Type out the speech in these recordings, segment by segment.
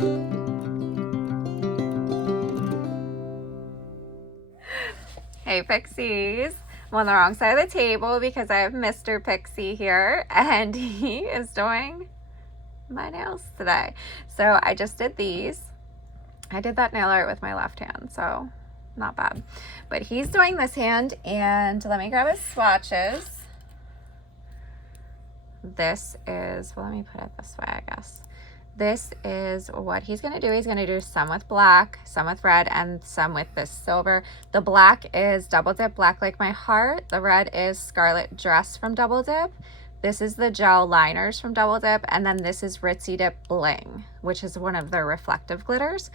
Hey Pixies, I'm on the wrong side of the table because I have Mr. Pixie here and he is doing my nails today. So I just did these. I did that nail art with my left hand, so not bad. But he's doing this hand, and let me grab his swatches. This is, well, let me put it this way, I guess. This is what he's going to do. He's going to do some with black, some with red, and some with this silver. The black is Double Dip Black Like My Heart. The red is Scarlett Dress from Double Dip. This is the gel liners from Double Dip. And then this is Ritzy Dip Bling, which is one of their reflective glitters.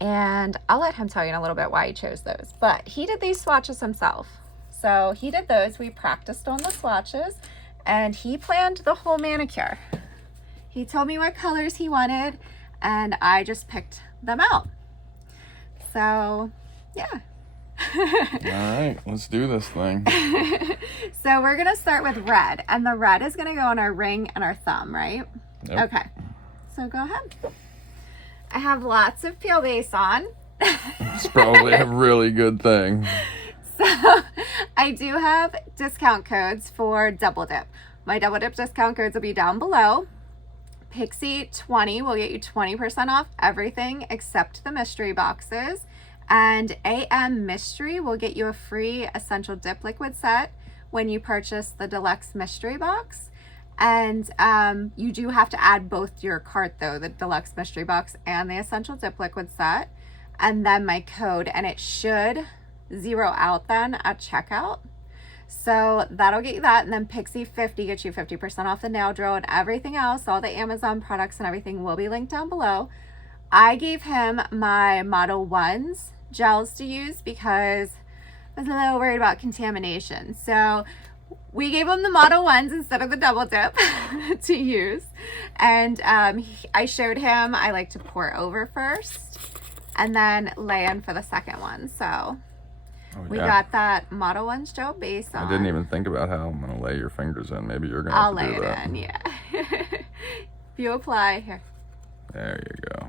And I'll let him tell you in a little bit why he chose those. But he did these swatches himself. So he did those. We practiced on the swatches. And he planned the whole manicure. He told me what colors he wanted, and I just picked them out. So, yeah. All right, let's do this thing. So we're going to start with red, and the red is going to go on our ring and our thumb, right? Yep. Okay, so go ahead. I have lots of peel base on. It's probably a really good thing. So I do have discount codes for Double Dip. My Double Dip discount codes will be down below. Pixie 20 will get you 20% off everything except the mystery boxes. And AM Mystery will get you a free essential dip liquid set when you purchase the deluxe mystery box. And you do have to add both to your cart though, the deluxe mystery box and the essential dip liquid set. And then my code, and it should zero out then at checkout. So that'll get you that. And then Pixie 50 gets you 50% off the nail drill, and everything else, all the Amazon products and everything will be linked down below. I gave him my Modelones gels to use because I was a little worried about contamination. So we gave him the Modelones instead of the Double Dip to use. And I showed him I like to pour over first and then lay in for the second one. So we got that Modelones gel base on. I didn't even think about how I'm going to lay your fingers in. Maybe you're going to I'll have to lay do it that. in, yeah. If you apply, here. There you go.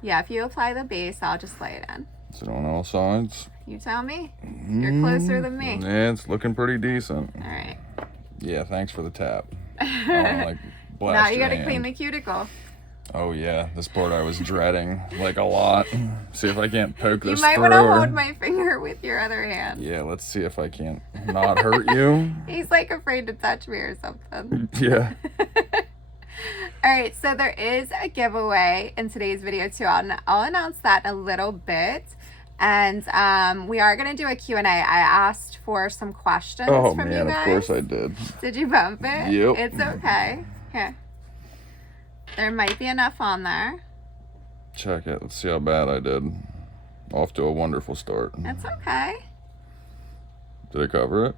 Yeah, if you apply the base, I'll just lay it in. Is it on all sides? You tell me. You're closer than me. Yeah, it's looking pretty decent. All right. Yeah, thanks for the tap. I don't like blast Now you your gotta hand. clean the cuticle. Oh yeah, this part I was dreading like a lot. See if I can't poke You this might through. want to hold my finger with your other hand. Yeah, let's see if I can't not hurt you. He's like afraid to touch me or something. Yeah. All right, so there is a giveaway in today's video too. I'll announce that in a little bit. And we are going to do a Q&A. I asked for some questions Oh from man, you guys. of course I did. Did you bump it? Yep. It's okay. Here. There might be enough on there. Check it. Let's see how bad I did. Off to a wonderful start. It's okay. Did it cover it?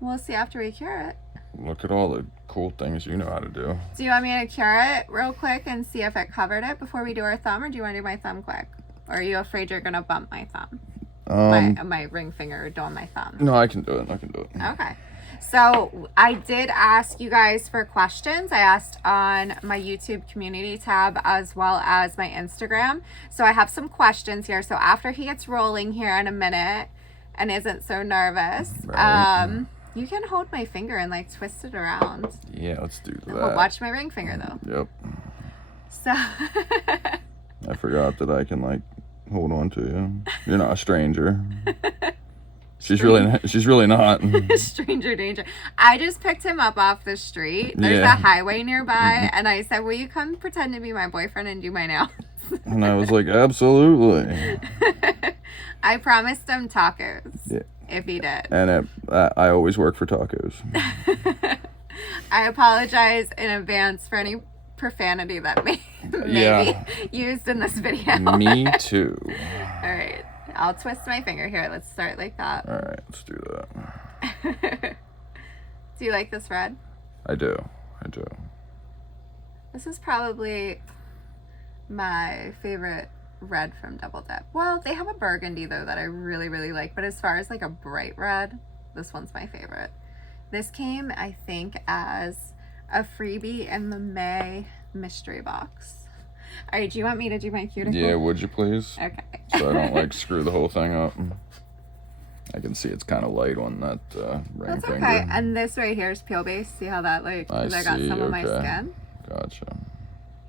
We'll see after we cure it. Look at all the cool things you know how to do. Do you want me to cure it real quick and see if it covered it before we do our thumb, or do you want to do my thumb quick? Or are you afraid you're going to bump my thumb? My ring finger doing my thumb. No, I can do it. I can do it. Okay. So I did ask you guys for questions. I asked on my YouTube community tab as well as my Instagram. So I have some questions here. So after he gets rolling here in a minute and isn't so nervous, Right. You can hold my finger and like twist it around. Yeah, let's do that. Well, watch my ring finger though. Yep. So I forgot that I can like hold on to you. You're not a stranger. She's really not. stranger danger. I just picked him up off the street. There's Yeah. a highway nearby, and I said, will you come pretend to be my boyfriend and do my nails? And I was like, absolutely. I promised him tacos. Yeah. If he did. And I always work for tacos. I apologize in advance for any profanity that may be used in this video. Me too. All right. I'll twist my finger here. Let's start like that. All right, let's do that. Do you like this red? I do. This is probably my favorite red from Double Dip. Well, they have a burgundy though that I really, really like, but as far as like a bright red, this one's my favorite. This came, I think, as a freebie in the May mystery box. right, do you want me to do my cuticle? Yeah, would you please? Okay. So I don't like screw the whole thing up. I can see it's kind of light on that ring That's finger. okay. And this right here is peel base. See how that like, I got see, some of my okay. skin? Gotcha.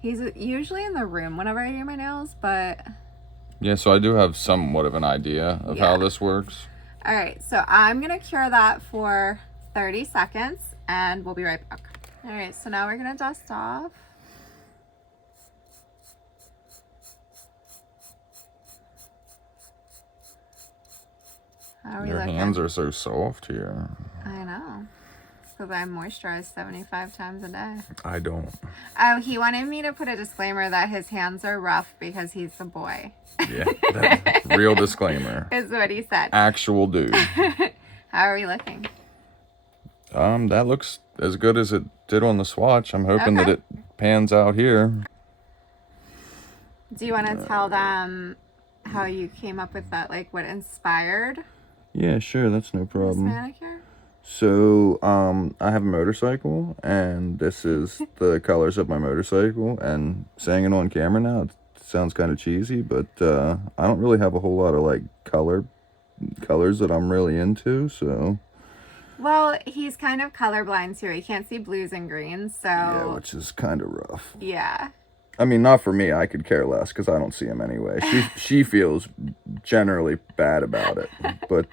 He's usually in the room whenever I do my nails, but... Yeah, so I do have somewhat of an idea of how this works. All right, so I'm gonna cure that for 30 seconds and we'll be right back. All right, so now we're gonna dust off. How are we Your looking? hands are so soft here. I know. Because I moisturize 75 times a day. I don't. Oh, he wanted me to put a disclaimer that his hands are rough because he's a boy. Yeah, that's real disclaimer. Is what he said. Actual dude. How are we looking? That looks as good as it did on the swatch. I'm hoping that it pans out here. Do you want to tell them how you came up with that, like what inspired Yeah, sure, that's no this problem. manicure? So, I have a motorcycle, and this is the colors of my motorcycle, and saying it on camera now, it sounds kind of cheesy, but I don't really have a whole lot of, like, colors that I'm really into, so... Well, he's kind of colorblind too. He can't see blues and greens, so... Yeah, which is kind of rough. Yeah. I mean, not for me. I could care less because I don't see him anyway. She feels generally bad about it, but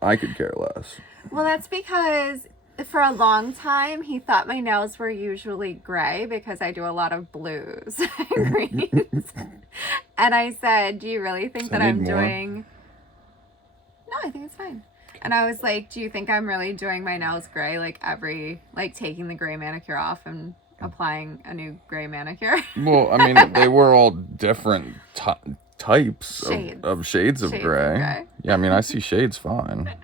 I could care less. Well, that's because for a long time he thought my nails were usually gray because I do a lot of blues and greens. And I said, "Do you really think that I'm doing?" No, I think it's fine. And I was like, "Do you think I'm really doing my nails gray, like taking the gray manicure off and applying a new gray manicure?" Well, I mean, they were all different types of shades of gray. Yeah, I mean, I see shades fine.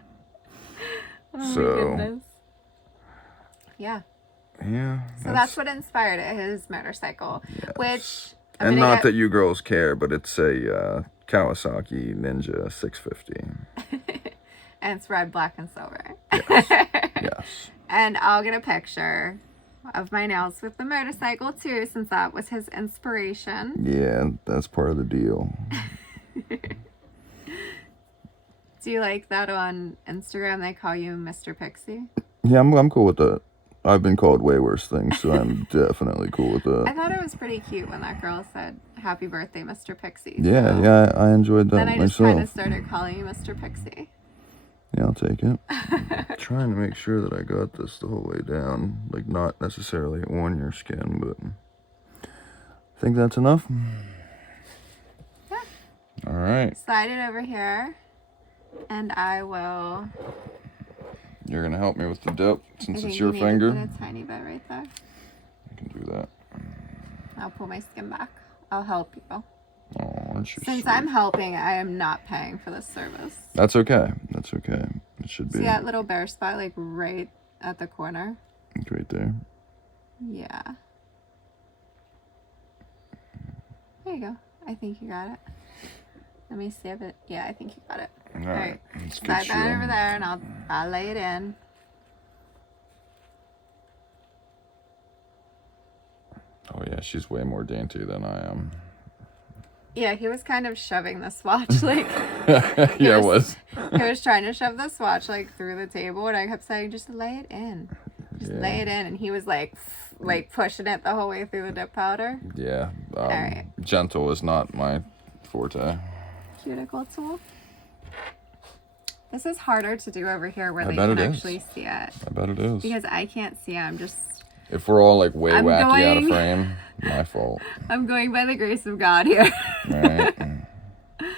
Oh so, my goodness. Yeah. Yeah. So that's what inspired it, his motorcycle. Yes. Which... and not that you girls care, but it's a Kawasaki Ninja 650. And it's red, black, and silver. Yes. Yes. And I'll get a picture of my nails with the motorcycle too, since that was his inspiration. Yeah, that's part of the deal. Do you like that on Instagram? They call you Mr. Pixie. Yeah, I'm cool with that. I've been called way worse things, so I'm definitely cool with that. I thought it was pretty cute when that girl said, "Happy birthday, Mr. Pixie." Yeah, so yeah, I enjoyed that then I just myself. kind of started calling you Mr. Pixie. Yeah, I'll take it. Trying to make sure that I got this the whole way down. Like, not necessarily on your skin, but I think that's enough. Yeah. All right. Slide it over here, and I will... You're going to help me with the dip since it's your Put finger. a tiny bit right there. I can do that. I'll pull my skin back. I'll help you. Oh, aren't you Since sweet? I'm helping, I am not paying for this service. That's okay. That's okay. It should be. See that little bare spot, like right at the corner? It's right there. Yeah. There you go. I think you got it. Let me see if it... Yeah, I think you got it. All right. Let's Slide get that you. over there, and I'll lay it in. Oh, yeah. She's way more dainty than I am. Yeah, he was kind of shoving the swatch, like... Yeah, it was. He was trying to shove the swatch, like, through the table, and I kept saying, just lay it in. Just lay it in. And he was, like pushing it the whole way through the dip powder. Yeah. All right. Gentle is not my forte. Cuticle tool. This is harder to do over here where I they bet can it is. actually see it. I bet it is. Because I can't see it. I'm just... If we're all like way I'm wacky out of going- frame, my fault. I'm going by the grace of God here. Right? This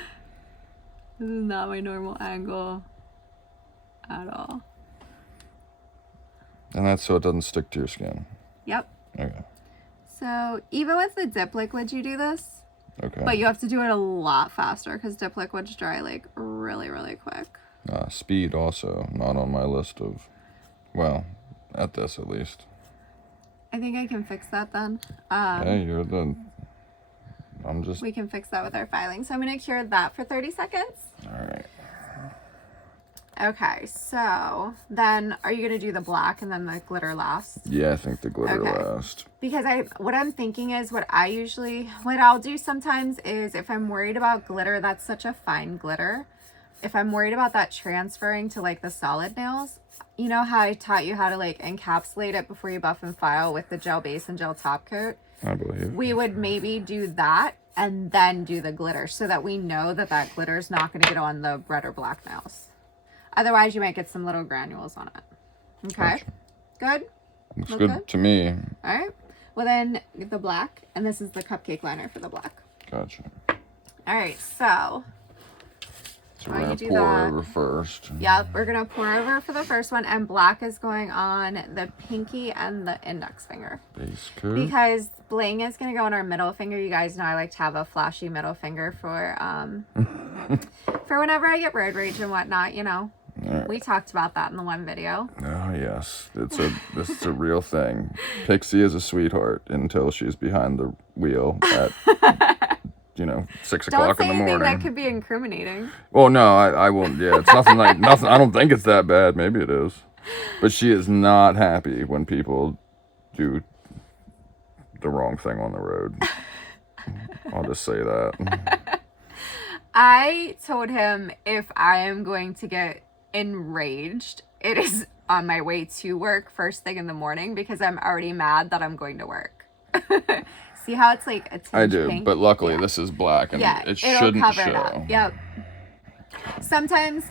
is not my normal angle at all. And that's so it doesn't stick to your skin. Yep. Okay. So even with the dip liquid, you do this. Okay. But you have to do it a lot faster because dip liquids dry like really, really quick. Speed also not on my list of, well, at this at least. I think I can fix that then. Hey, you're the... I'm just... We can fix that with our filing. So I'm going to cure that for 30 seconds. All right. Okay, so then are you going to do the black and then the glitter last? Yeah, I think the glitter Okay. last. Because what I'm thinking is what I'll do sometimes is if I'm worried about glitter, that's such a fine glitter. If I'm worried about that transferring to like the solid nails, you know how I taught you how to like encapsulate it before you buff and file with the gel base and gel top coat? I believe. We would maybe do that and then do the glitter so that we know that that glitter is not going to get on the red or black nails. Otherwise, you might get some little granules on it. Okay? Gotcha. Good? Looks Look good to me. All right. Well, then the black, and this is the cupcake liner for the black. Gotcha. All right, so we're going to pour over first. Yep, we're going to pour over for the first one, and black is going on the pinky and the index finger. Base coat. Because bling is going to go on our middle finger. You guys know I like to have a flashy middle finger for for whenever I get road rage and whatnot, you know. Right. We talked about that in the one video. Oh, yes. This is a real thing. Pixie is a sweetheart until she's behind the wheel at, 6 o'clock in the morning. Don't say anything that could be incriminating. Well, no, I won't. Yeah, it's nothing like nothing. I don't think it's that bad. Maybe it is. But she is not happy when people do the wrong thing on the road. I'll just say that. I told him if I am going to get enraged, it is on my way to work first thing in the morning because I'm already mad that I'm going to work. See how it's like a tinge I do, pink? but luckily this is black and it shouldn't cover show. It up. Yep. Sometimes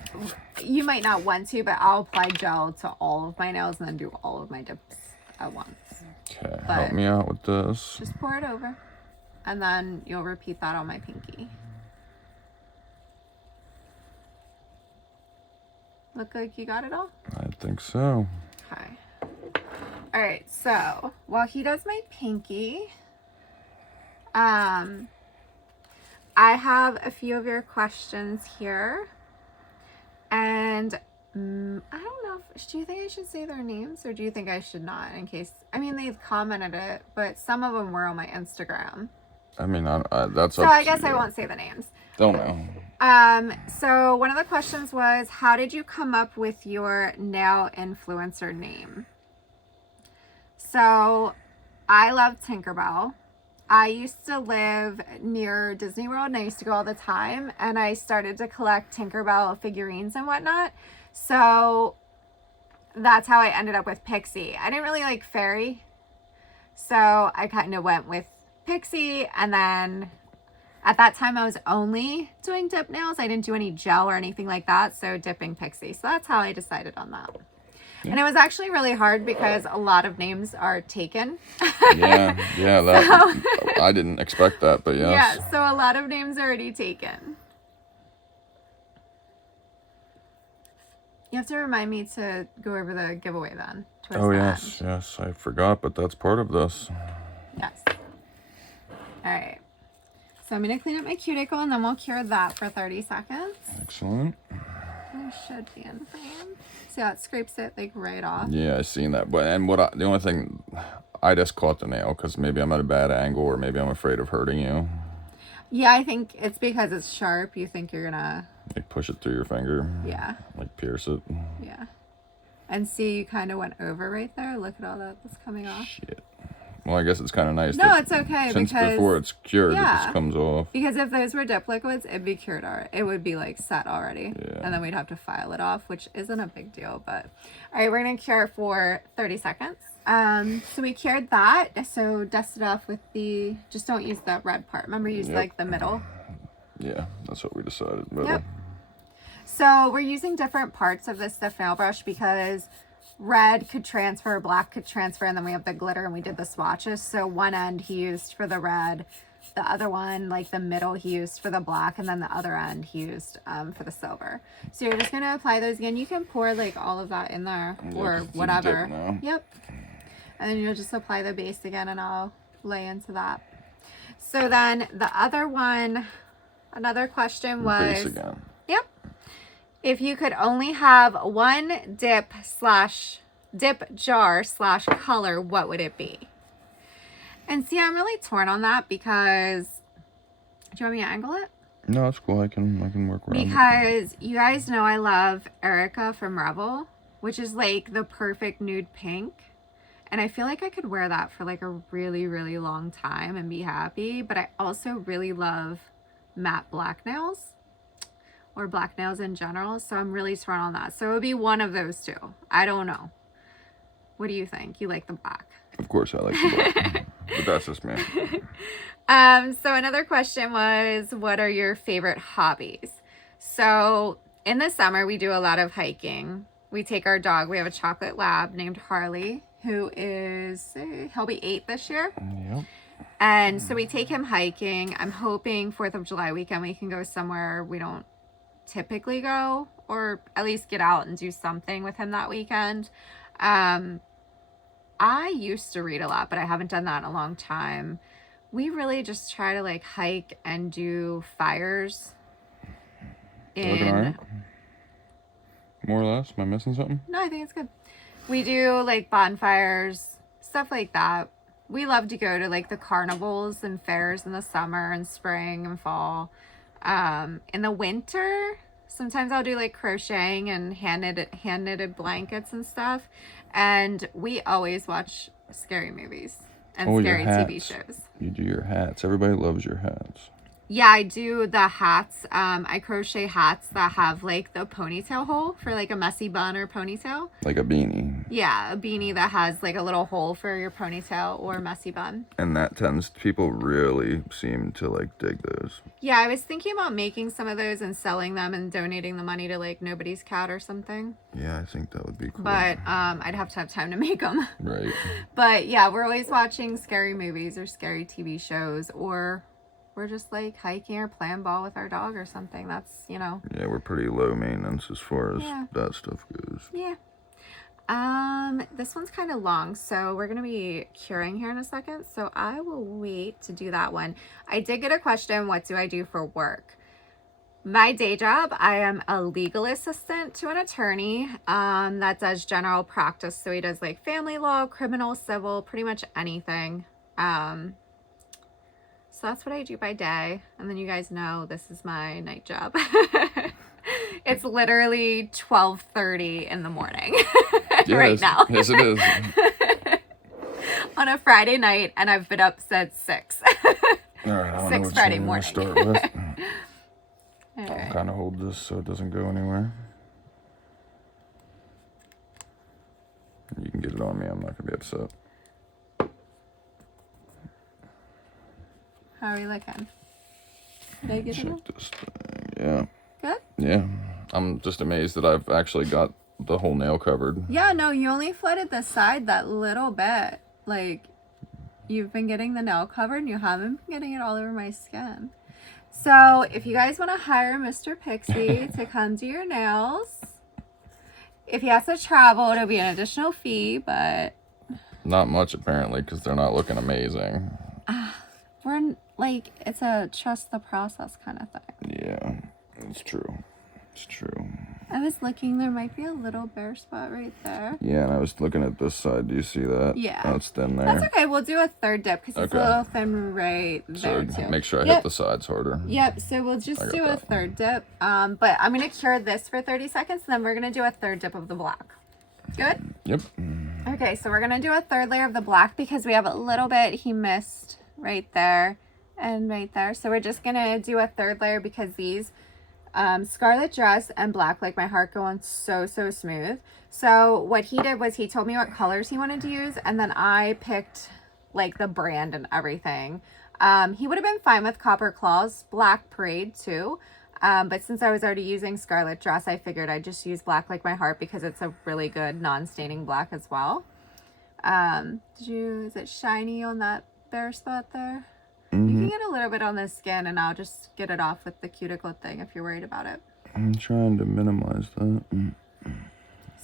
you might not want to, but I'll apply gel to all of my nails and then do all of my dips at once. Okay, help me out with this. Just pour it over, and then you'll repeat that on my pinky. Look like you got it all? I think so. Okay. All right, so while he does my pinky, I have a few of your questions here. And I don't know, do you think I should say their names or do you think I should not in case, they've commented it, but some of them were on my Instagram. I mean, that's so I guess I won't say the names. Don't know. So one of the questions was, how did you come up with your nail influencer name? So I love Tinkerbell. I used to live near Disney World and I used to go all the time, and I started to collect Tinkerbell figurines and whatnot. So that's how I ended up with Pixie. I didn't really like Fairy, so I kind of went with Pixie, and then at that time I was only doing dip nails. I didn't do any gel or anything like that, so dipping Pixie. So that's how I decided on that. Yeah. And it was actually really hard because a lot of names are taken. I didn't expect that, but yes. Yeah, so a lot of names are already taken. You have to remind me to go over the giveaway then. Oh, yes, I forgot, but that's part of this. Yes. All right. So I'm going to clean up my cuticle and then we'll cure that for 30 seconds. Excellent. It should be in frame. See how it scrapes it like right off? Yeah, I seen that. But the only thing, I just caught the nail because maybe I'm at a bad angle or maybe I'm afraid of hurting you. Yeah, I think it's because it's sharp. You think you're gonna like push it through your finger. Yeah. Like pierce it. Yeah. And see, you kind of went over right there. Look at all that's coming off. Shit. Well, I guess it's kind of nice. No, it's okay since because before it's cured, it just comes off. Because if those were dip liquids, it'd be cured already. It would be like set already. Yeah. And then we'd have to file it off, which isn't a big deal. But all right, we're gonna cure for 30 seconds. So we cured that. So dust it off with just don't use the red part. Remember, use like the middle. Yeah, that's what we decided. Middle. Yep. So we're using different parts of this stiff nail brush because red could transfer, black could transfer, and then we have the glitter and we did the swatches. So one end he used for the red, the other one, like the middle, he used for the black, and then the other end he used for the silver. So you're just going to apply those again. You can pour like all of that in there or whatever. Yep. And then you'll just apply the base again and I'll lay into that. So then the other one, another question was... Base again. Yep. If you could only have one dip jar / color, what would it be? And see, I'm really torn on that because, do you want me to angle it? No, it's cool. I can work around it. Because you guys know I love Erica from Rebel, which is like the perfect nude pink. And I feel like I could wear that for like a really, really long time and be happy. But I also really love matte black nails, or black nails in general. So I'm really torn on that. So it would be one of those two. I don't know. What do you think? You like the black? Of course I like the black. But that's just me. So another question was, what are your favorite hobbies? So in the summer, we do a lot of hiking. We take our dog. We have a chocolate lab named Harley, who is, he'll be 8 this year. Yep. And so we take him hiking. I'm hoping 4th of July weekend we can go somewhere we don't typically go, or at least get out and do something with him that weekend. I used to read a lot, but I haven't done that in a long time. We really just try to like hike and do fires. Looking all right? More or less? Am I missing something? No, I think it's good. We do like bonfires, stuff like that. We love to go to like the carnivals and fairs in the summer and spring and fall. In the winter, sometimes I'll do like crocheting and hand knitted blankets and stuff. And we always watch scary movies and scary TV shows. You do your hats. Everybody loves your hats. Yeah, I do the hats. I crochet hats that have like the ponytail hole for like a messy bun or ponytail. Like a beanie. Yeah, a beanie that has like a little hole for your ponytail or messy bun. And that people really seem to like dig those. Yeah, I was thinking about making some of those and selling them and donating the money to like Nobody's Cat or something. Yeah, I think that would be cool. But I'd have to have time to make them. Right. But yeah, we're always watching scary movies or scary TV shows, or we're just like hiking or playing ball with our dog or something. That's, you know. Yeah, we're pretty low maintenance as far as that stuff goes. Yeah. This one's kind of long, so we're going to be curing here in a second. So I will wait to do that one. I did get a question, what do I do for work? My day job, I am a legal assistant to an attorney that does general practice. So he does like family law, criminal, civil, pretty much anything. So that's what I do by day. And then you guys know this is my night job. It's literally 12:30 in the morning right now. Yes, it is. On a Friday night, and I've been up since 6. All right, 6 Friday morning. Start with. All I'll right. kind of hold this so it doesn't go anywhere. You can get it on me. I'm not going to be upset. How are you looking? Did I get it? Check this thing. Yeah. Good? Yeah. I'm just amazed that I've actually got the whole nail covered. Yeah, no, you only flooded the side that little bit. Like, you've been getting the nail covered and you haven't been getting it all over my skin. So, if you guys want to hire Mr. Pixie to come do your nails, if he has to travel, it'll be an additional fee, but... Not much, apparently, because they're not looking amazing. We're, like, it's a trust the process kind of thing. Yeah, it's true. It's true. I was looking, there might be a little bare spot right there. Yeah, and I was looking at this side. Do you see that? Yeah. Oh, it's thin there. That's okay. We'll do a third dip because it's a little thin right So there, too. make sure I hit the sides harder. Yep, so we'll just do a third dip. But I'm going to cure this for 30 seconds, and then we're going to do a third dip of the black. Good? Yep. Okay, so we're going to do a third layer of the black because we have a little bit he missed right there and right there. So we're just going to do a third layer because these Scarlett dress and Black Like My Heart go on so smooth. So what he did was he told me what colors he wanted to use, and then I picked like the brand and everything. He would have been fine with Copper Claws, Black Parade too. But since I was already using Scarlett dress, I figured I'd just use Black Like My Heart because it's a really good non-staining black as well. Is it shiny on that bare spot there? You can get a little bit on the skin, and I'll just get it off with the cuticle thing if you're worried about it. I'm trying to minimize that.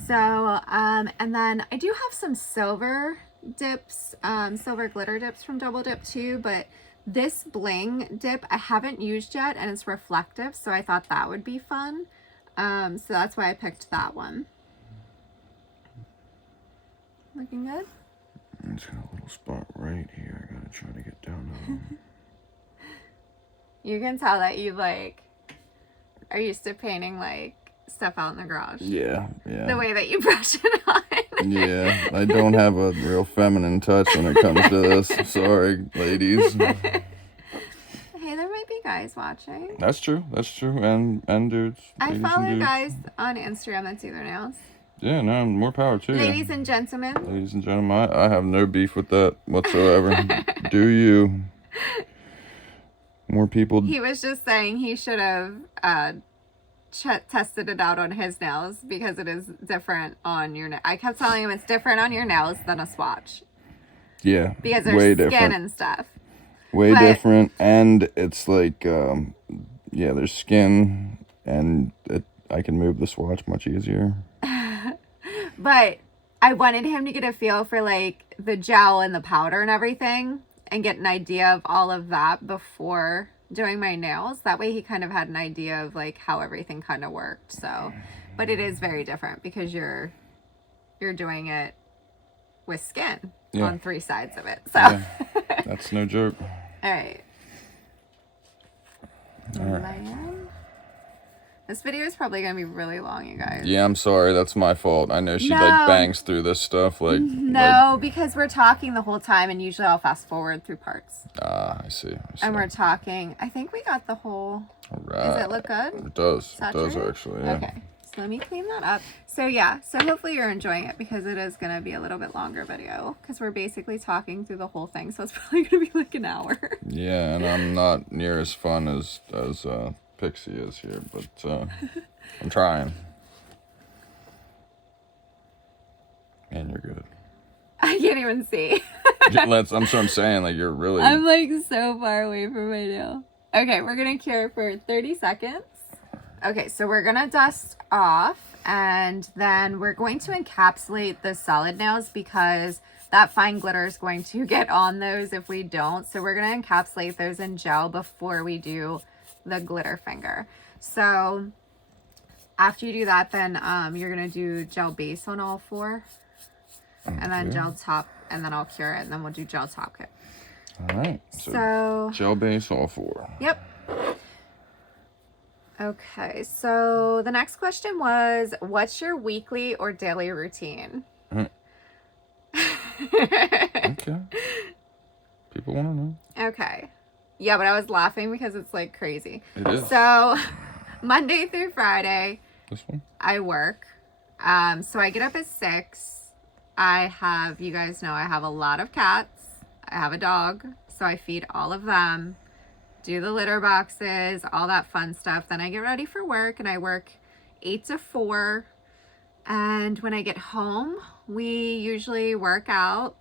So, and then I do have some silver dips, silver glitter dips from Double Dip too, but this Bling dip I haven't used yet, and it's reflective, so I thought that would be fun. So that's why I picked that one. Looking good? It's got a little spot right here. I gotta try to get down to You can tell that you like are used to painting like stuff out in the garage. Yeah, yeah. The way that you brush it on. Yeah, I don't have a real feminine touch when it comes to this. Sorry, ladies. Hey, there might be guys watching. That's true. That's true. And dudes. I Ladies and follow dudes. guys on Instagram that do their nails. Yeah, no, more power to you. Ladies and gentlemen. Ladies and gentlemen, I have no beef with that whatsoever. Do you? More people. He was just saying he should have tested it out on his nails because it is different on your nails. I kept telling him it's different on your nails than a swatch. Yeah. Because there's way skin different. and stuff. Way different, and it's like, yeah, there's skin, and I can move the swatch much easier. But I wanted him to get a feel for like the gel and the powder and everything and get an idea of all of that before doing my nails. That way he kind of had an idea of like how everything kind of worked. So, but it is very different because you're doing it with skin on 3 sides of it. So yeah, that's no joke. All right. This video is probably going to be really long, you guys. Yeah, I'm sorry. That's my fault. I know she like bangs through this stuff. Like No, because we're talking the whole time, and usually I'll fast forward through parts. Ah, I see. And we're talking. I think we got the whole. All right. Does it look good? It does. Saturated? It does actually. Yeah. Okay. So let me clean that up. So yeah. So hopefully you're enjoying it because it is going to be a little bit longer video because we're basically talking through the whole thing. So it's probably going to be like an hour. Yeah, and I'm not near as fun as Pixie is here, but I'm trying. And you're good. I can't even see. That's what I'm saying. Like you're really. I'm like so far away from my nail. Okay, we're gonna cure for 30 seconds. Okay, so we're gonna dust off and then we're going to encapsulate the solid nails because that fine glitter is going to get on those if we don't. So we're gonna encapsulate those in gel before we do the glitter finger. So after you do that, then you're gonna do gel base on all 4. Okay. And then gel top, and then I'll cure it, and then we'll do gel top coat. All right. So gel base all 4. Yep. Okay, so the next question was, what's your weekly or daily routine? Okay. People want to know. Okay. Yeah, but I was laughing because it's like crazy. It is. So Monday through Friday, this one, I work. So I get up at 6. You guys know I have a lot of cats. I have a dog, so I feed all of them, do the litter boxes, all that fun stuff. Then I get ready for work and I work 8 to 4. And when I get home, we usually work out,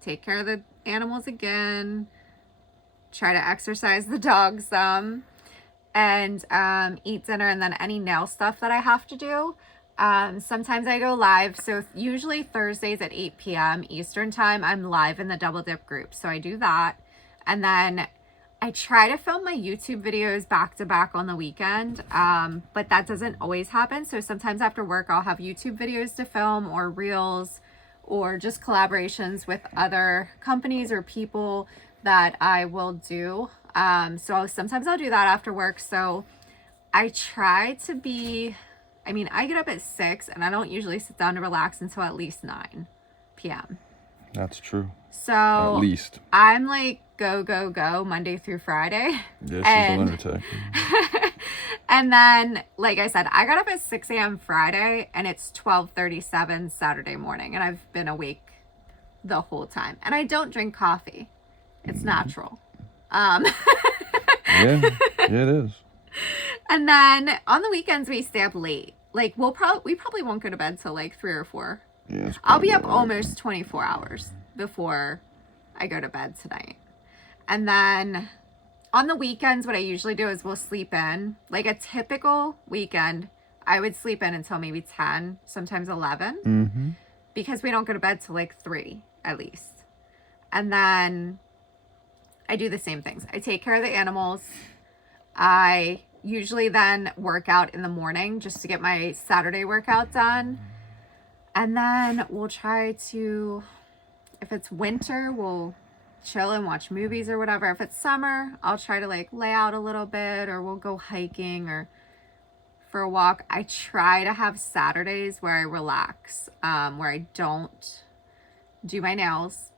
take care of the animals again, try to exercise the dog some, and eat dinner, and then any nail stuff that I have to do. Sometimes I go live. So usually Thursdays at 8 p.m. Eastern time, I'm live in the Double Dip group. So I do that. And then I try to film my YouTube videos back to back on the weekend. But that doesn't always happen. So sometimes after work, I'll have YouTube videos to film or reels or just collaborations with other companies or people that I will do. So sometimes I'll do that after work. So I try to be, I get up at 6 and I don't usually sit down to relax until at least 9 p.m. That's true. So at least I'm like go Monday through Friday. Yeah, she's a lunatic. And then, like I said, I got up at 6 a.m. Friday and it's 12:37 Saturday morning and I've been awake the whole time. And I don't drink coffee. It's natural. Yeah, it is. And then on the weekends we stay up late. Like we probably won't go to bed till like 3 or 4. Yeah, I'll be up almost 24 hours before I go to bed tonight. And then on the weekends, what I usually do is we'll sleep in. Like a typical weekend, I would sleep in until maybe 10, sometimes 11, because we don't go to bed till like 3 at least. And then I do the same things. I take care of the animals. I usually then work out in the morning just to get my Saturday workout done. And then we'll try to, if it's winter, we'll chill and watch movies or whatever. If it's summer, I'll try to like lay out a little bit, or we'll go hiking or for a walk. I try to have Saturdays where I relax, where I don't do my nails.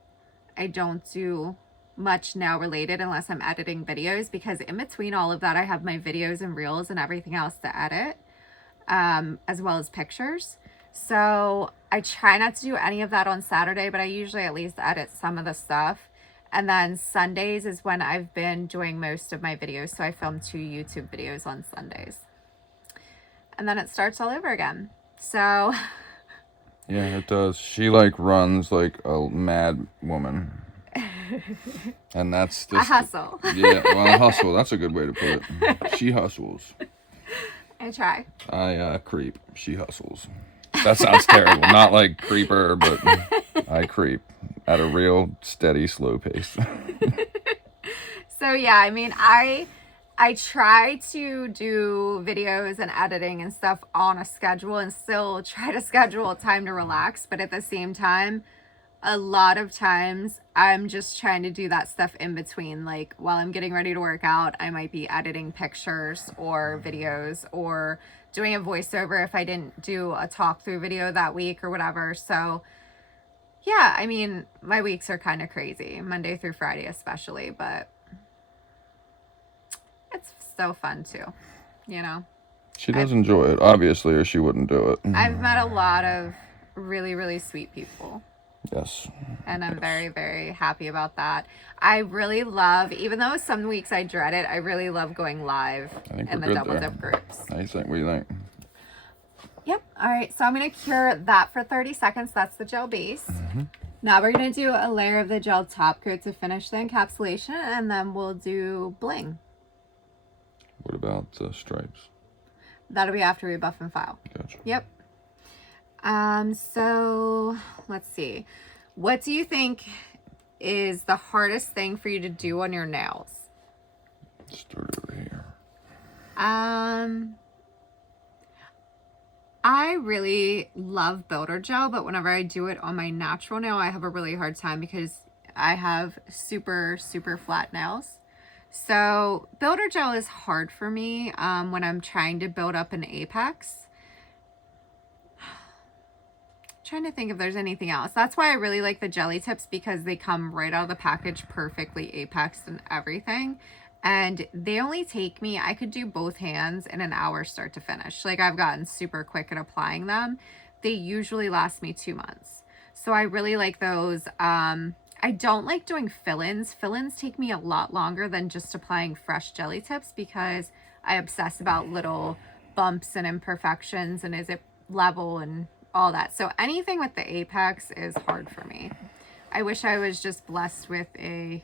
I don't do much nail related unless I'm editing videos, because in between all of that, I have my videos and reels and everything else to edit, as well as pictures. So I try not to do any of that on Saturday, but I usually at least edit some of the stuff. And then Sundays is when I've been doing most of my videos. So I film 2 YouTube videos on Sundays. And then it starts all over again. So Yeah, it does. She like runs like a mad woman. And that's a hustle. Yeah, well, a hustle. That's a good way to put it. She hustles. I try. I creep. She hustles. That sounds terrible. Not like creeper, but I creep at a real steady, slow pace. So yeah, I mean, I try to do videos and editing and stuff on a schedule, and still try to schedule time to relax. But at the same time, a lot of times I'm just trying to do that stuff in between. Like while I'm getting ready to work out, I might be editing pictures or videos, or doing a voiceover if I didn't do a talk through video that week or whatever. So yeah, I mean, my weeks are kind of crazy, Monday through Friday especially, but it's so fun too, you know? She does enjoy it, obviously, or she wouldn't do it. I've met a lot of really, really sweet people. Yes. And I'm very, very happy about that. I really love, even though some weeks I dread it, I really love going live in the double dip groups. What do you think? Yep. All right. So I'm going to cure that for 30 seconds. That's the gel base. Now we're going to do a layer of the gel top coat to finish the encapsulation, and then we'll do bling. What about stripes? That'll be after we buff and file. Gotcha. Yep. So let's see. What do you think is the hardest thing for you to do on your nails? Start over here. I really love builder gel, but whenever I do it on my natural nail, I have a really hard time because I have super, super flat nails. So builder gel is hard for me when I'm trying to build up an apex. Trying to think if there's anything else. That's why I really like the jelly tips, because they come right out of the package perfectly apexed and everything. And they only take me, I could do both hands in an hour start to finish. Like, I've gotten super quick at applying them. They usually last me 2 months. So I really like those. I don't like doing fill-ins. Fill-ins take me a lot longer than just applying fresh jelly tips, because I obsess about little bumps and imperfections and is it level and all that. So anything with the apex is hard for me. I wish I was just blessed with a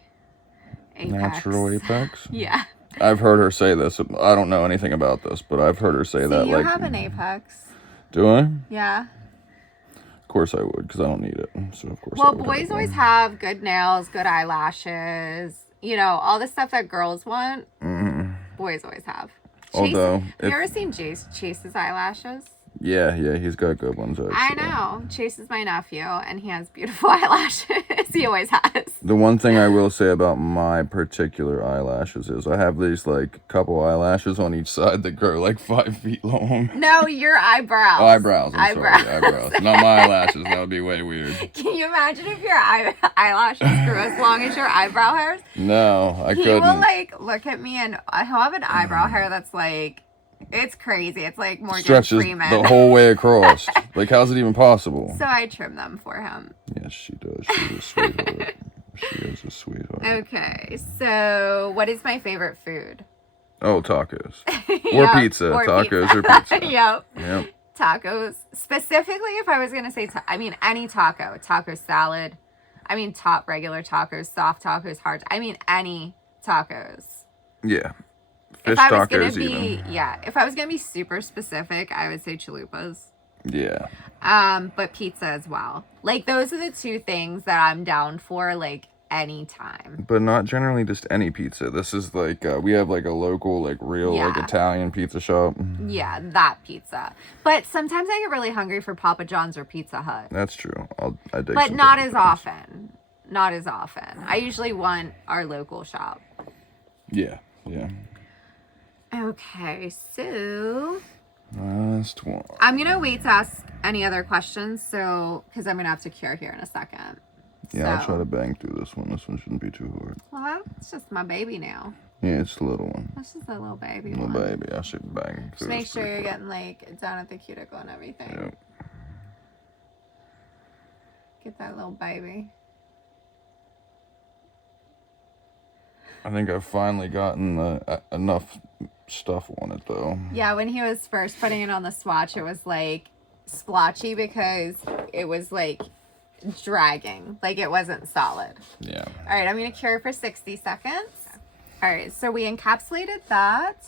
apex. Natural apex? Yeah. I've heard her say this. I don't know anything about this, but I've heard her say that. You have an apex. Do I? Yeah. Of course I would, because I don't need it. So of course. Well, boys always have good nails, good eyelashes. You know, all the stuff that girls want. Boys always have. Although, have you ever seen Chase's eyelashes? Yeah, he's got good ones, actually. I know. Chase is my nephew, and he has beautiful eyelashes. He always has. The one thing I will say about my particular eyelashes is I have these, like, couple eyelashes on each side that grow, like, 5 feet long. No, your eyebrows. Oh, eyebrows. I'm sorry. Eyebrows. Not my eyelashes. That would be way weird. Can you imagine if your eyelashes grew as long as your eyebrow hairs? No, I couldn't. He will, like, look at me, and he'll have an eyebrow hair that's, like... It's crazy. It's like Morgan stretches Freeman. the whole way across. Like, how's it even possible? So I trim them for him. Yes, she does. She's a sweetheart. She is a sweetheart. Okay, so what is my favorite food? Oh, tacos. Or pizza. Tacos or pizza. Yep. Tacos. Specifically, if I was going to say, any taco. Taco salad. Regular tacos, soft tacos, hard. Any tacos. Yeah. Fish tacos even. Yeah, if I was gonna be super specific, I would say chalupas. Yeah. But pizza as well. Like, those are the 2 things that I'm down for, like, anytime. But not generally just any pizza. This is like, we have like a local, like real, like Italian pizza shop. Yeah, that pizza. But sometimes I get really hungry for Papa John's or Pizza Hut. That's true. I dig. But not as often. not as often. I usually want our local shop. Yeah, yeah. Okay, so Last one. I'm gonna wait to ask any other questions, so because I'm gonna have to cure here in a second. Yeah, I'll try to bang through this one. This one shouldn't be too hard. Well, that's just my baby now. Yeah, it's a little one. That's just a little baby Little one. baby. I should bang Just through. make sure you're getting like down at the cuticle and everything. Yep. Get that little baby. I think I've finally gotten enough stuff on it though. Yeah, when he was first putting it on the swatch, it was like splotchy because it was like dragging, like it wasn't solid. Yeah. All right, I'm gonna cure for 60 seconds. All right, so we encapsulated that.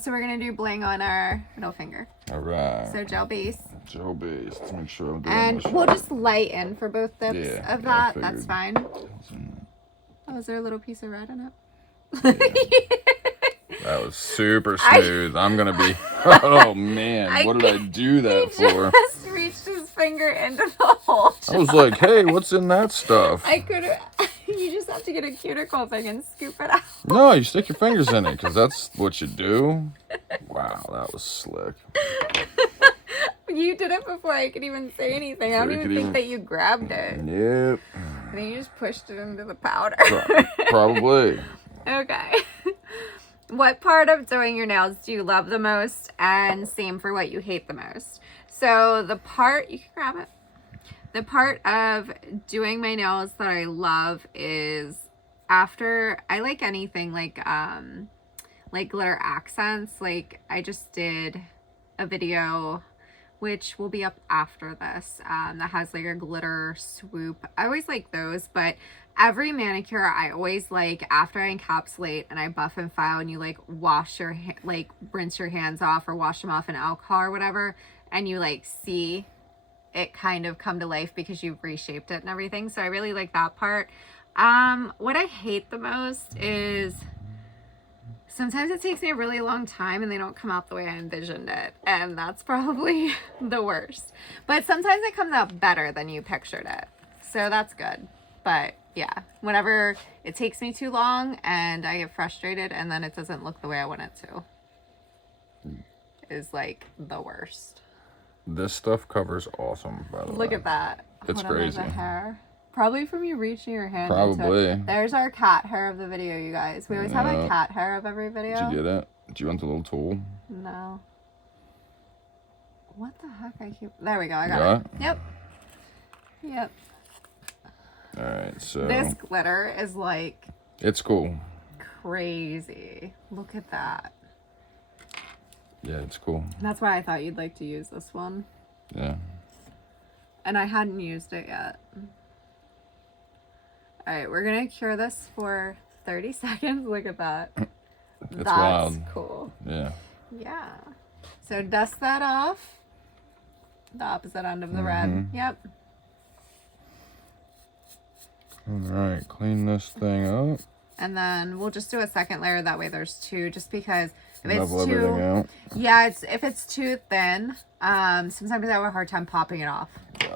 So we're gonna do bling on our middle finger. All right. So gel base. Gel base. Let's make sure I'm doing And this we'll right. just lighten for both dips of that. I That's figured. fine. Oh, is there a little piece of red in it? That was super smooth. I'm gonna be. Oh man, what did I do that for? Just reached his finger into the hole. I was like, hey, what's in that stuff? I could have. You just have to get a cuticle thing and scoop it out. No, you stick your fingers in it because that's what you do. Wow, that was slick. You did it before I could even say anything. I don't even think that you grabbed it. Yep. I think you just pushed it into the powder. Probably. Okay. What part of doing your nails do you love the most? And same for what you hate the most. So the part, you can grab it. The part of doing my nails that I love is after, I like anything like glitter accents. Like I just did a video which will be up after this, that has like a glitter swoop. I always like those, but every manicure I always like after I encapsulate and I buff and file and you like wash your, like rinse your hands off or wash them off in alcohol or whatever, and you like see it kind of come to life because you've reshaped it and everything. So I really like that part. What I hate the most is sometimes it takes me a really long time and they don't come out the way I envisioned it. And that's probably the worst. But sometimes it comes out better than you pictured it. So that's good. But yeah, whenever it takes me too long and I get frustrated and then it doesn't look the way I want it to, is like the worst. This stuff covers awesome, by the way. Look at that. It's Hold on, there's crazy. a hair. Probably from you reaching your hand. Probably. Into it. There's our cat hair of the video, you guys. We always have a cat hair of every video. Did you get it? Do you want the little tool? No. What the heck? I keep. There we go. I got it. Yep. Yep. All right. So this glitter is like it's cool. crazy. Look at that. Yeah, it's cool. That's why I thought you'd like to use this one. Yeah. And I hadn't used it yet. All right, we're gonna cure this for 30 seconds. Look at that. It's That's wild. cool. Yeah. Yeah. So dust that off. The opposite end of the red. Yep. All right, clean this thing up. And then we'll just do a second layer. That way there's two, just because if it's Level everything out. yeah, if it's too thin, sometimes I have a hard time popping it off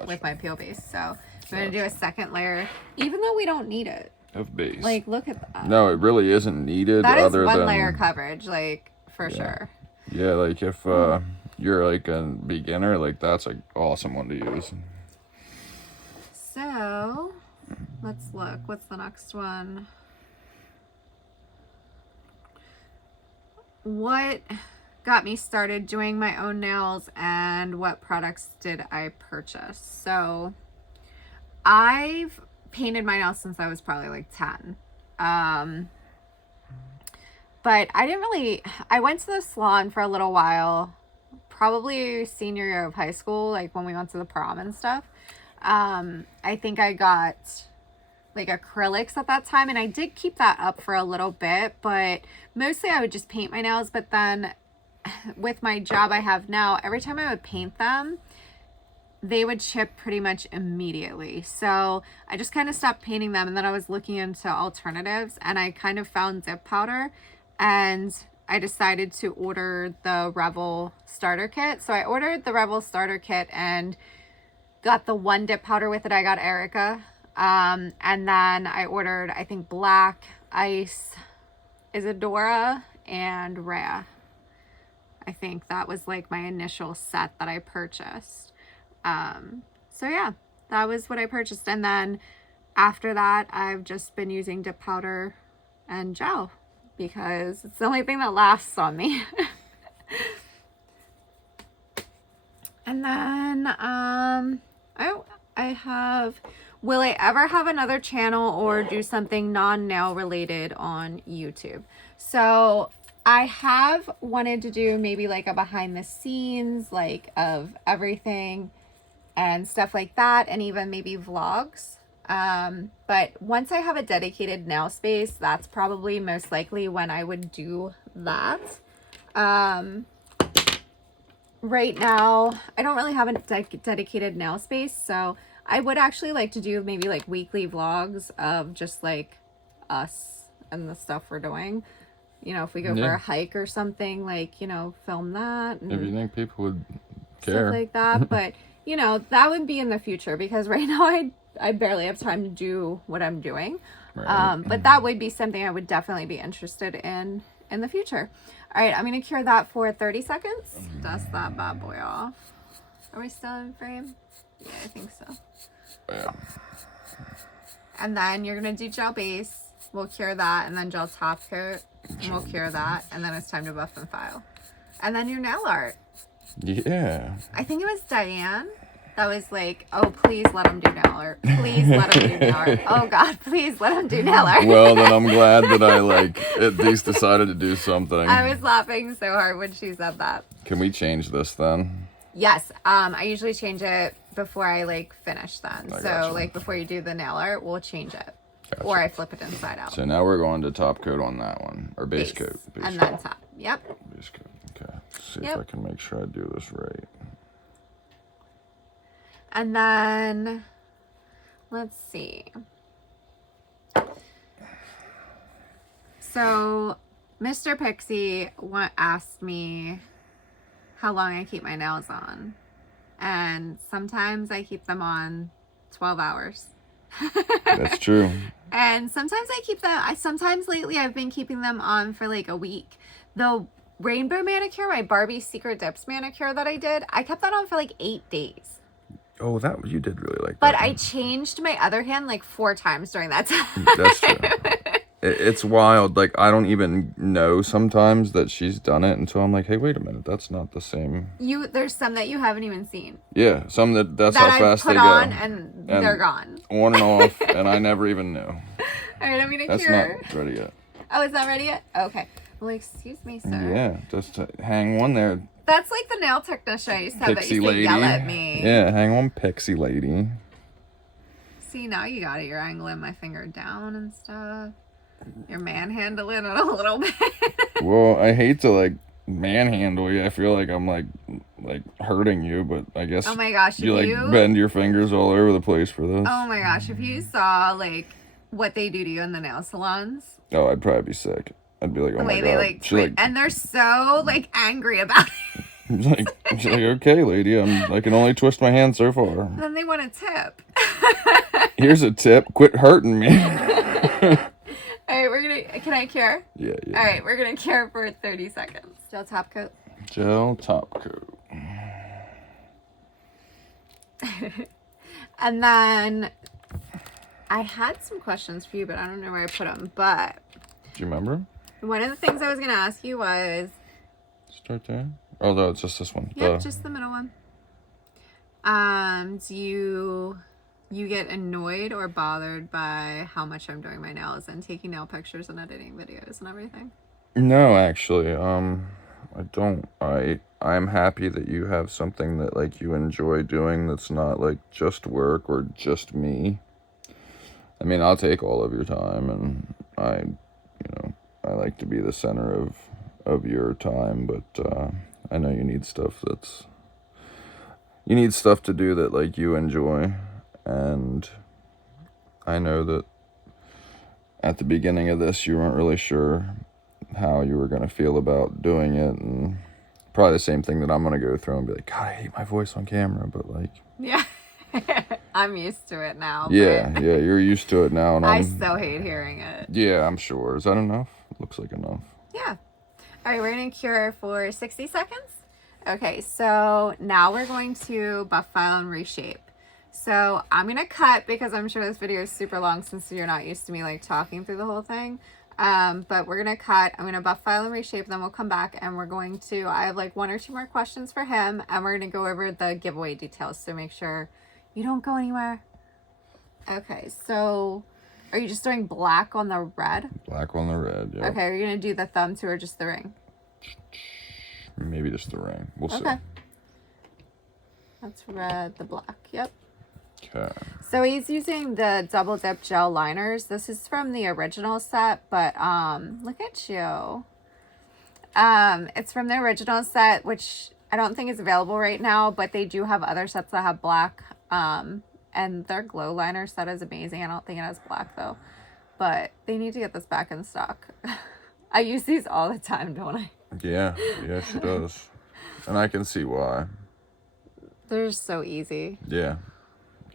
with my peel base. So I'm going to do a second layer, even though we don't need it. Of base. Like, look at that. No, it really isn't needed. That is other one than, layer coverage, like, for sure. Yeah, like if you're like a beginner, like that's an awesome one to use. So let's look. What's the next one? What got me started doing my own nails and what products did I purchase? So I've painted my nails since I was probably like 10. But I went to the salon for a little while, probably senior year of high school, like when we went to the prom and stuff. I think I got like acrylics at that time, and I did keep that up for a little bit, but mostly I would just paint my nails. But then with my job I have now, every time I would paint them, they would chip pretty much immediately. So I just kind of stopped painting them, and then I was looking into alternatives, and I kind of found dip powder, and I decided to order the Revel starter kit. So I ordered the Revel starter kit and got the one dip powder with it. I got Erica And then I ordered, I think, Black, Ice, Isadora, and Rhea. I think that was like my initial set that I purchased. So yeah, that was what I purchased. And then after that, I've just been using dip powder and gel because it's the only thing that lasts on me. And then, I have, will I ever have another channel or do something non-nail related on YouTube? So I have wanted to do maybe like a behind the scenes, like of everything and stuff like that, and even maybe vlogs. But once I have a dedicated nail space, that's probably most likely when I would do that. Right now, I don't really have a dedicated nail space, so I would actually like to do maybe like weekly vlogs of just like us and the stuff we're doing. You know, if we go for a hike or something, like, you know, film that. And if you think people would care. stuff like that. But, you know, that would be in the future because right now I barely have time to do what I'm doing. Right. But that would be something I would definitely be interested in the future. All right, I'm going to cure that for 30 seconds. Dust that bad boy off. Are we still in frame? Yeah, I think so. Yeah. And then you're going to do gel base. We'll cure that, and then gel top coat. And we'll cure that, and then it's time to buff and file. And then your nail art. Yeah. I think it was Diane that was like, oh, please let him do nail art. Please let him do nail art. Oh, God, please let him do nail art. Well, then I'm glad that I, like, at least decided to do something. I was laughing so hard when she said that. Can we change this then? Yes. I usually change it before I, like, finish then. I So, gotcha. like, before you do the nail art, we'll change it. Gotcha. Or I flip it inside out. So now we're going to top coat on that one. Or base coat. Base and coat. then top. Yep. Base coat. Okay. Let's see Yep. if I can make sure I do this right. And then, let's see. So, Mr. Pixie asked me how long I keep my nails on. And sometimes I keep them on 12 hours. That's true. And sometimes I keep them, sometimes lately I've been keeping them on for like a week. The rainbow manicure, my Barbie Secret Dips manicure that I did, I kept that on for like 8 days. Oh, that you did really like that. But I changed my other hand like 4 times during that time. That's true. It's wild. Like, I don't even know sometimes that she's done it until I'm like, hey, wait a minute, that's not the same. There's some that you haven't even seen. Yeah, some that's that how fast I put they go. on and they're gone. On and off, and I never even knew. All right, I'm gonna That's cure. not ready yet. Oh, it's not ready yet? Okay. Well, excuse me, sir. Yeah, just hang one there. That's like the nail technician I used to have that Pixie used to lady. yell at me. Yeah, hang on, Pixie lady. See, now you got it. You're angling my finger down and stuff. You're manhandling it a little bit. Well, I hate to like manhandle you. I feel like I'm like hurting you, but I guess Oh my gosh, you if like you bend your fingers all over the place for this. Oh my gosh, if you saw like what they do to you in the nail salons, Oh, I'd probably be sick. I'd be like, oh the my way god. they like, She's like, and they're so like angry about it. she's like, okay, lady, I can only twist my hand so far. Then they want a tip. Here's a tip: quit hurting me. All right, can I cure? Yeah. All right, we're gonna cure for 30 seconds. Gel top coat. Gel top coat. And then I had some questions for you, but I don't know where I put them. But Do you remember? one of the things I was gonna ask you was, Start there. Oh no, it's just this one. yep, just the middle one. Do you get annoyed or bothered by how much I'm doing my nails and taking nail pictures and editing videos and everything? No, actually, I don't. I'm happy that you have something that like you enjoy doing that's not like just work or just me. I mean, I'll take all of your time, and I like to be the center of your time, but I know you need stuff to do that like you enjoy, and I know that at the beginning of this you weren't really sure how you were going to feel about doing it, and probably the same thing that I'm going to go through and be like, God, I hate my voice on camera, but like, Yeah. I'm used to it now. Yeah, but yeah, you're used to it now, and I so hate hearing it. Yeah, I'm sure. Is that enough? Looks like enough. Yeah. All right, we're going to cure for 60 seconds. Okay, so now we're going to buff, file, and reshape. So I'm going to cut because I'm sure this video is super long since you're not used to me like talking through the whole thing. But we're going to cut. I'm going to buff, file, and reshape. Then we'll come back and we're going to, I have like 1 or 2 more questions for him. And we're going to go over the giveaway details. So make sure you don't go anywhere. Okay, so are you just doing black on the red? Black on the red, yeah. Okay, are you going to do the thumb too or just the ring? Maybe just the ring. We'll see. Okay. That's red, the black. Yep. Okay. So he's using the double dip gel liners. This is from the original set, but look at you. It's from the original set, which I don't think is available right now, but they do have other sets that have black. And their glow liner set is amazing. I don't think it has black though, but they need to get this back in stock. I use these all the time, don't I? Yeah, she does. And I can see why. They're just so easy. Yeah,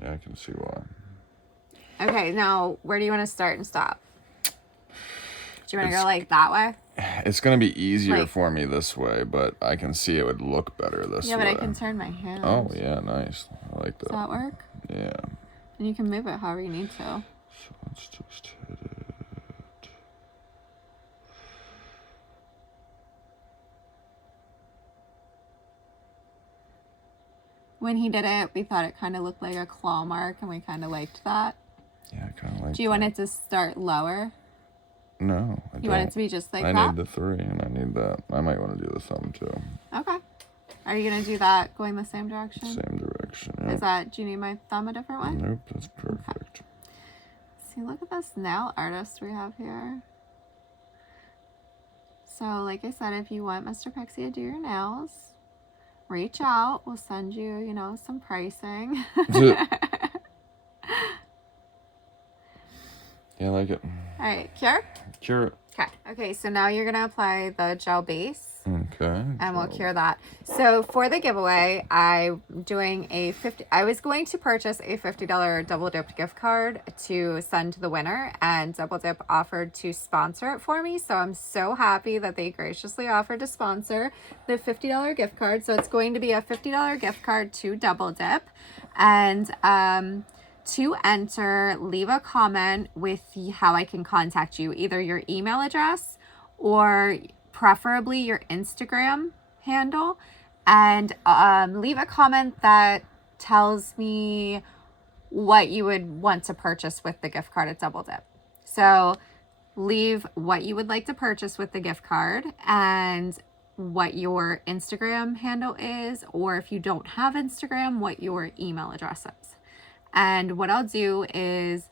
I can see why. Okay, now where do you want to start and stop? Do you want to go like that way? It's going to be easier Like, for me this way, but I can see it would look better this way. yeah, but I can turn my hand. Oh, yeah, nice. I like that. Does that work? Yeah. And you can move it however you need to. So let's just hit it. When he did it, we thought it kind of looked like a claw mark, and we kind of liked that. Yeah, I kind of like Do you want it to start lower? No, I don't. You want it to be just like I that? need the 3, and I need that. I might want to do the thumb, too. Okay. Are you going to do that going the same direction? Same direction, Is that, do you need my thumb a different way? Nope, that's perfect. See, look at this nail artist we have here. So, like I said, if you want Mr. Pixie to do your nails, reach out. We'll send you, you know, some pricing. Yeah, I like it. All right, cure? Cure it. Okay, so now you're going to apply the gel base. Okay. And we'll cure that. So for the giveaway, I'm doing I was going to purchase a $50 Double Dip gift card to send to the winner, and Double Dip offered to sponsor it for me. So I'm so happy that they graciously offered to sponsor the $50 gift card. So it's going to be a $50 gift card to Double Dip. And to enter, leave a comment with how I can contact you, either your email address or preferably your Instagram handle, and leave a comment that tells me what you would want to purchase with the gift card at Double Dip. So leave what you would like to purchase with the gift card and what your Instagram handle is, or if you don't have Instagram, what your email address is. And what I'll do is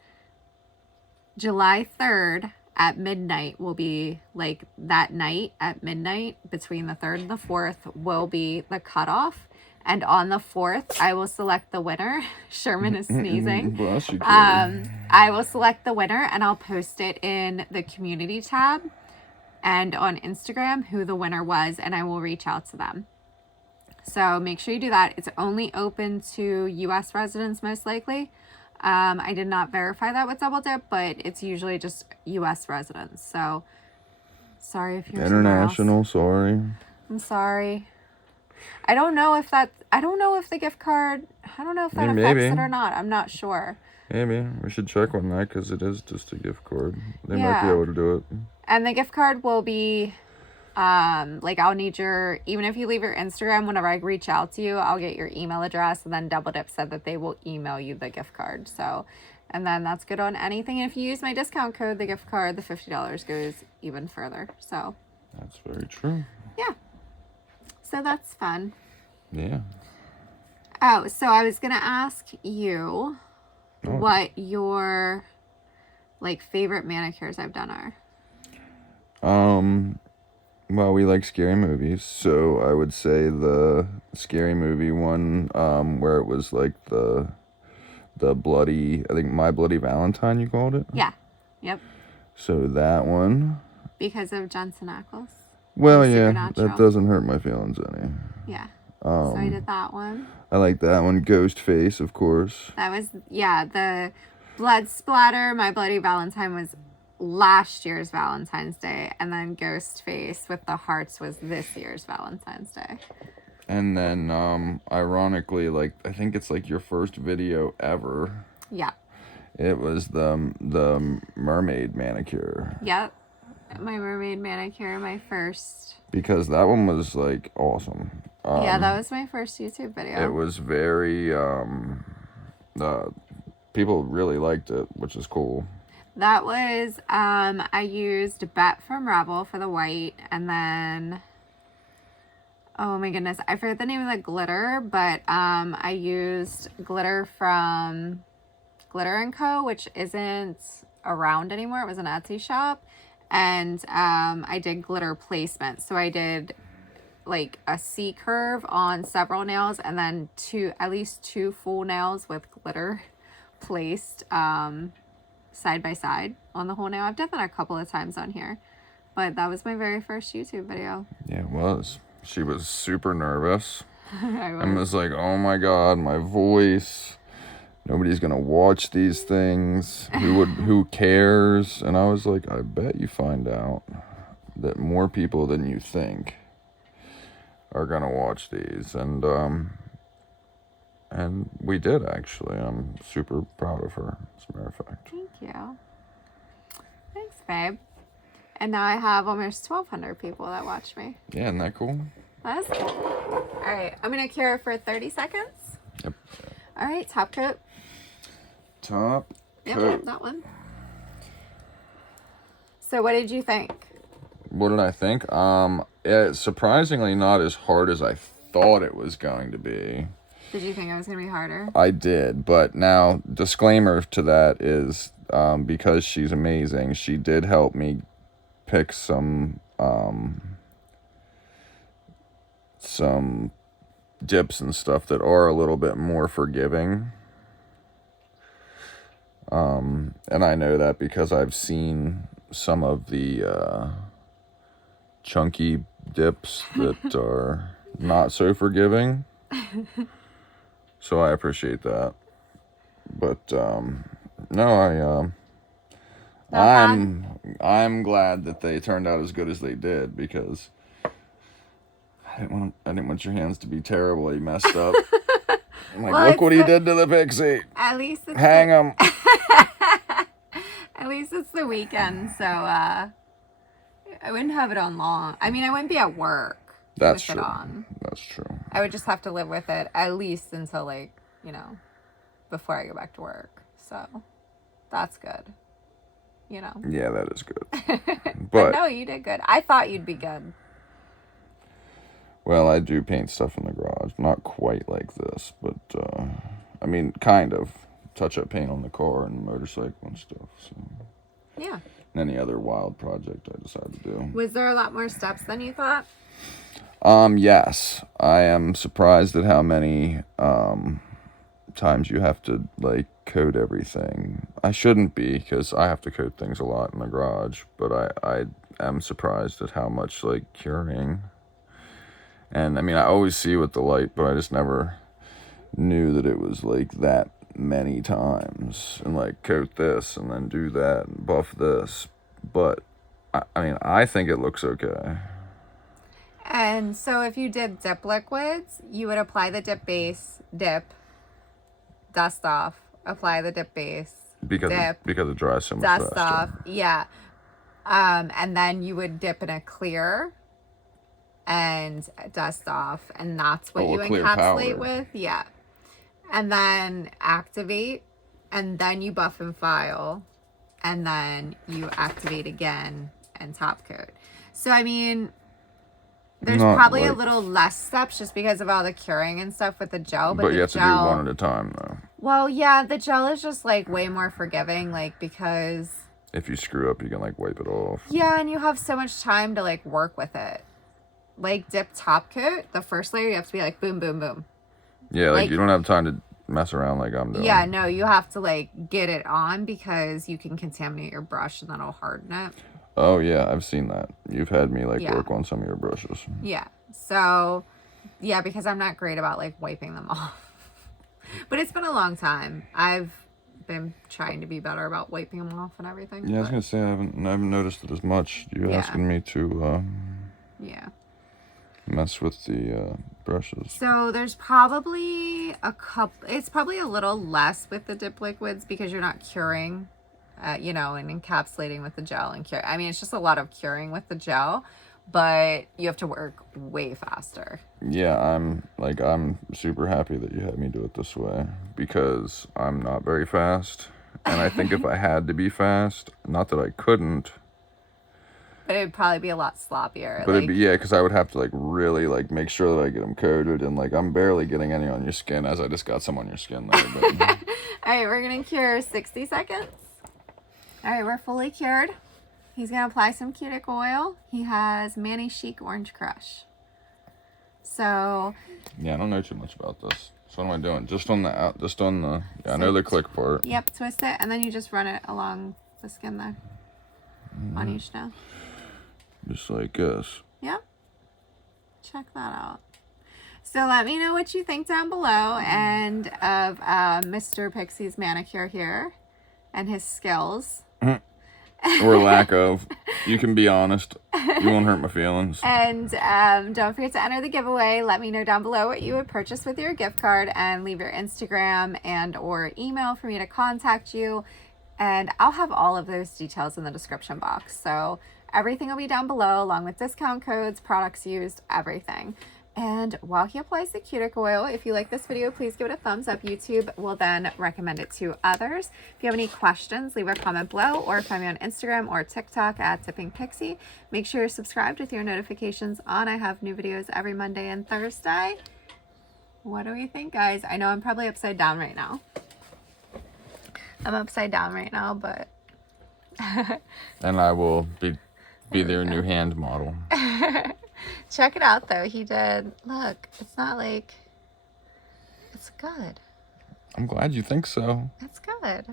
July 3rd at midnight will be like that night at midnight between the 3rd and the 4th will be the cutoff. And on the 4th, I will select the winner. Sherman is sneezing. Bless you, I will select the winner and I'll post it in the community tab and on Instagram who the winner was, and I will reach out to them. So make sure you do that. It's only open to U.S. residents most likely. I did not verify that with Double Dip, but it's usually just U.S. residents. So sorry if you're international. Sorry. I'm sorry. I don't know if the gift card, I don't know if that affects it or not. I'm not sure. Maybe. We should check on that because it is just a gift card. They might be able to do it. And the gift card will be, like I'll need even if you leave your Instagram, whenever I reach out to you, I'll get your email address, and then Double Dip said that they will email you the gift card. So, and then that's good on anything. And if you use my discount code, the gift card, the $50 goes even further. So. That's very true. Yeah. So that's fun. Yeah. Oh, so I was going to ask you what your like favorite manicures I've done are. Well, we like scary movies, so I would say the scary movie one, where it was like the bloody, I think My Bloody Valentine you called it? Yeah. Yep. So that one. Because of Jensen Ackles? Well, yeah, that doesn't hurt my feelings any. Yeah. So I did that one. I like that one. Ghost face, of course. That was, yeah, the blood splatter. My Bloody Valentine was last year's Valentine's Day. And then Ghost Face with the hearts was this year's Valentine's Day. And then, ironically, like, I think it's like your first video ever. Yeah. It was the mermaid manicure. Yep. My mermaid manicure, my first. Because that one was, like, awesome. Yeah, that was my first YouTube video. It was very, people really liked it, which is cool. That was, I used Bet from Rebel for the white, and then, oh my goodness, I forget the name of the glitter, but I used glitter from Glitter & Co., which isn't around anymore. It was an Etsy shop, and I did glitter placement. So I did like a C curve on several nails, and then at least two full nails with glitter placed side by side on the whole nail. I've done that a couple of times on here, but that was my very first YouTube video. Yeah, it was. She was super nervous. I was. And was like, oh my god, my voice. Nobody's gonna watch these things. Who cares? And I was like, I bet you find out that more people than you think are gonna watch these. And we did, actually. I'm super proud of her, as a matter of fact. Thank you. Thanks, babe. And now I have almost 1,200 people that watch me. Yeah, isn't that cool? That's cool. All right, I'm gonna cure for 30 seconds. Yep. All right, top coat. Top Yep, coat. that one. So what did you think? What did I think? It's surprisingly not as hard as I thought it was going to be. Did you think it was gonna be harder? I did, but now, disclaimer to that is, because she's amazing, she did help me pick some dips and stuff that are a little bit more forgiving. And I know that because I've seen some of the chunky dips that are not so forgiving. So I appreciate that. But no, I'm glad that they turned out as good as they did, because I didn't want your hands to be terribly messed up. I'm like, Well, look what he did to the Pixie. At least it's Hang him. At least it's the weekend, so I wouldn't have it on long. I mean, I wouldn't be at work. That's with true. It on. That's true. I would just have to live with it at least until, like, before I go back to work. So that's good. Yeah, that is good. But no, you did good. I thought you'd be good. Well, I do paint stuff in the garage. Not quite like this, but I mean, kind of. Touch-up paint on the car and the motorcycle and stuff. So. Yeah. And any other wild project I decide to do. Was there a lot more steps than you thought? Yes. I am surprised at how many times you have to, like, coat everything. I shouldn't be, because I have to coat things a lot in the garage, but I am surprised at how much, like, curing. And I mean, I always see with the light, but I just never knew that it was like that many times. And like coat this and then do that and buff this. But I mean, I think it looks okay. And so if you did dip liquids, you would apply the dip base, dip, dust off, apply the dip base, because dip, it dries so much dust faster. off. Yeah. And then you would dip in a clear and dust off, and that's what you clear encapsulate powder. with. Yeah. And then activate, and then you buff and file, and then you activate again and top coat. So I mean, there's Not probably a like- little less steps just because of all the curing and stuff with the gel. But the you have to do gel, one at a time, though. well, yeah, the gel is just like way more forgiving, like, because If you screw up, you can like wipe it off. yeah, and you have so much time to like work with it. Like dip top coat, the first layer you have to be like boom, boom, boom. Yeah, like Like- you don't have time to mess around like I'm doing. Yeah, no, you have to like get it on because you can contaminate your brush and that'll harden it. Oh yeah, I've seen that. You've had me like Yeah. work on some of your brushes. Yeah. So Yeah, because I'm not great about like wiping them off. But it's been a long time. I've been trying to be better about wiping them off and everything. Yeah, I was gonna say I haven't noticed it as much. You Yeah. asking me to Yeah. mess with the brushes. So there's probably a couple, it's probably a little less with the dip liquids because you're not curing, you know, and encapsulating with the gel and cure. I mean, it's just a lot of curing with the gel, but you have to work way faster. Yeah, I'm super happy that you had me do it this way because I'm not very fast. And I think if I had to be fast, not that I couldn't, But it would probably be a lot sloppier. but it'd be, yeah, because I would have to like really like make sure that I get them coated, and like I'm barely getting any on your skin, as I just got some on your skin there. But All right, we're gonna cure 60 seconds. All right, we're fully cured. He's gonna apply some Cuticle Oil. He has Mani Chic Orange Crush. So yeah, I don't know too much about this. So what am I doing? Just on the yeah, I know the click part. Yep, twist it, and then you just run it along the skin there on each nail. Just like this. Yep. Check that out. So let me know what you think down below and of Mr. Pixie's manicure here and his skills. Or lack of. You can be honest. You won't hurt my feelings. And don't forget to enter the giveaway. Let me know down below what you would purchase with your gift card and leave your Instagram and or email for me to contact you. And I'll have all of those details in the description box. So everything will be down below along with discount codes, products used, everything. And while he applies the Cuticle Oil, if you like this video, please give it a thumbs up. YouTube will then recommend it to others. If you have any questions, leave a comment below or find me on Instagram or TikTok at Tipping Pixie. Make sure you're subscribed with your notifications on. I have new videos every Monday and Thursday. What do we think, guys? I know I'm probably upside down right now. I'm upside down right now, but... And I will be their new hand model. Check it out, though. He did. Look, it's not like... It's good. I'm glad you think so. It's good.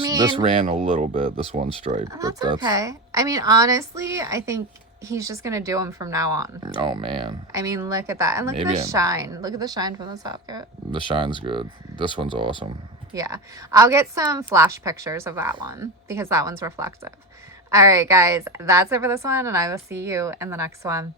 This ran a little bit, this one stripe. That's okay. I mean, honestly, I think he's just going to do them from now on. Oh, man. I mean, look at that. And look at the shine. Look at the shine from the top coat. The shine's good. This one's awesome. Yeah. I'll get some flash pictures of that one because that one's reflective. All right, guys. That's it for this one, and I will see you in the next one.